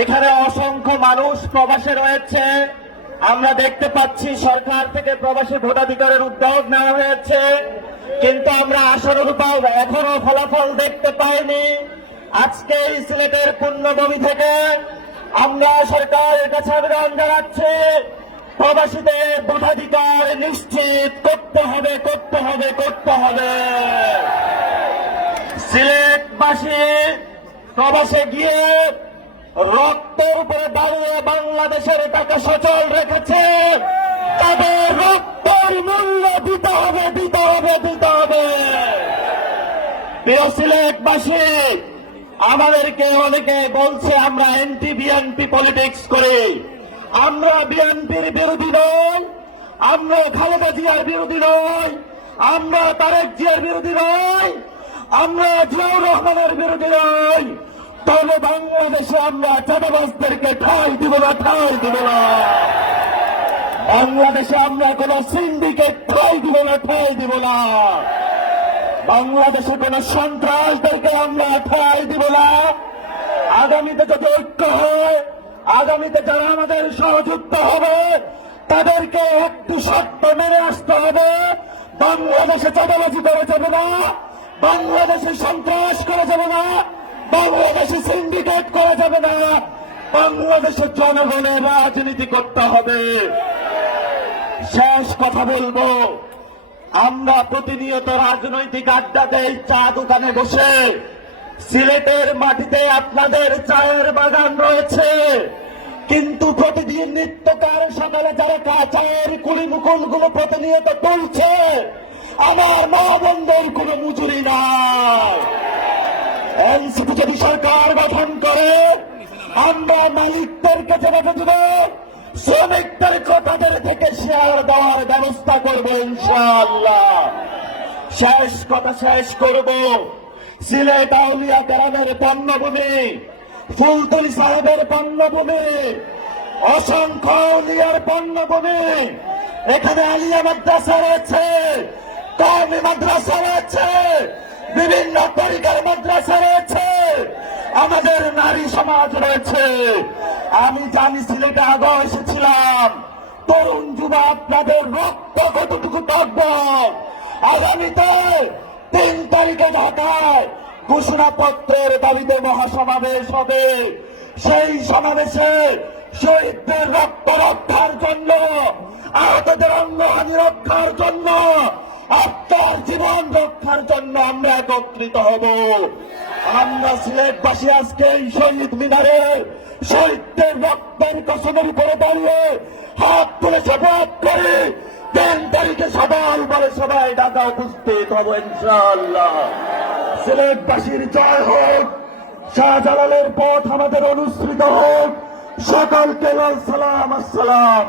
এখানে অসংখ্য মানুষ প্রবাসে রয়েছে। আমরা দেখতে পাচ্ছি সরকার থেকে প্রবাসী ভোটাধিকারের উদ্যোগ নেওয়া হয়েছে, কিন্তু আমরা আশানুরূপ এখনো ফলাফল দেখতে পাইনি। আজকে সিলেটের পুণ্যভূমি থেকে আমরা সরকারের কাছে আবেদন জানাচ্ছি, প্রবাসীদের ভোটাধিকার নিশ্চিত করতে হবে, করতে হবে, করতে হবে। সিলেটবাসী প্রবাসে গিয়ে রক্তের উপরে দাঁড়িয়ে বাংলাদেশের টাকা সচল রেখেছে, তাদের রক্তের মূল্য দিতে হবে, দিতে হবে, দিতে হবে। প্রিয় সিলেটবাসী, আমাদেরকে অনেকে বলছে আমরা এন্টি বিএনপি পলিটিক্স করি। আমরা বিএনপির বিরোধী নই, আমরা খালেদা জিয়ার বিরোধী নই, আমরা তারেক জিয়ার বিরোধী নই, আমরা জিয়াউর রহমানের বিরোধী নই। তবে বাংলাদেশে আমরা চাঁদাবাজদেরকে ঠাঁই দিব না, ঠাঁই দিব না। বাংলাদেশে আমরা কোন সিন্ডিকেট ঠাঁই দিব না, ঠাঁই দিব না। বাংলাদেশে কোন সন্ত্রাসদেরকে আমরা ঠাঁই দিব না। আগামীতে যদি ঐক্য হয়, আগামীতে যারা আমাদের সহযুক্ত হবে তাদেরকে একটু শর্ত মেনে আসতে হবে। বাংলাদেশে চাঁদাবাজি করা যাবে না, বাংলাদেশে সন্ত্রাস করা যাবে না, বাংলাদেশে সিন্ডিকেট করা যাবে না, বাংলাদেশের জনগণের রাজনীতি করতে হবে। শেষ কথা বলবো, আমরা প্রতিনিয়ত রাজনৈতিক আড্ডা দেই চা দোকানে বসে। সিলেটের মাটিতে আপনাদের চায়ের বাগান রয়েছে, কিন্তু প্রতিদিন নিত্যকার সকালে যারা চায়ের কুড়ি মুকুলগুলো প্রতিনিয়ত তুলছে, আমার মা বোনদের কোনো মজুরি নাই। এনসিপি যদি সরকার গঠন করে, আমরা মালিকদেরকে জবাবে দেব, শ্রমিকদেরকে তাদের থেকে শেয়ার দেওয়ার ব্যবস্থা করব ইনশাআল্লাহ। শেষ কথা শেষ করব, সিলেট আউলিয়া গ্রামের পণ্যভূমি, ফুলতলি সাহেবের পণ্যভূমি, অসংখ্য আউলিয়ার পণ্যভূমি। এখানে আলিয়া মাদ্রাসা রয়েছে, কওমি মাদ্রাসা রয়েছে, বিভিন্ন তরিকার মাদ্রাসা রয়েছে, আমাদের নারী সমাজ রয়েছে। আমি জানি সিলেটে আগে এসেছিলাম, তরুণ যুবা আপনাদের রক্ত কতটুকু থাকব। আগামীতে 3 তারিখে ঢাকায় ঘোষণাপত্রের দাবিতে মহাসমাবেশ হবে। সেই সমাবেশে শহীদদের রক্ত রক্ষার জন্য, আহতদের অঙ্গহানি রক্ষার জন্য, আপনার জীবন রক্ষার জন্য আমরা একত্রিত হব। আমরা সিলেটবাসী আজকে এই শহীদ মিনারে শহীদদের রক্তের কসমের উপরে দাঁড়িয়ে হাত তুলে শপথ করি, 3 তারিখে সবাই বলে সবাই ঢাকা উপস্থিত হব ইনশাআল্লাহ। সিলেটবাসীর জয় হোক, শাহজালালের পথ আমাদের অনুসৃত হোক। সকলকে লাল সালাম, আসসালাম।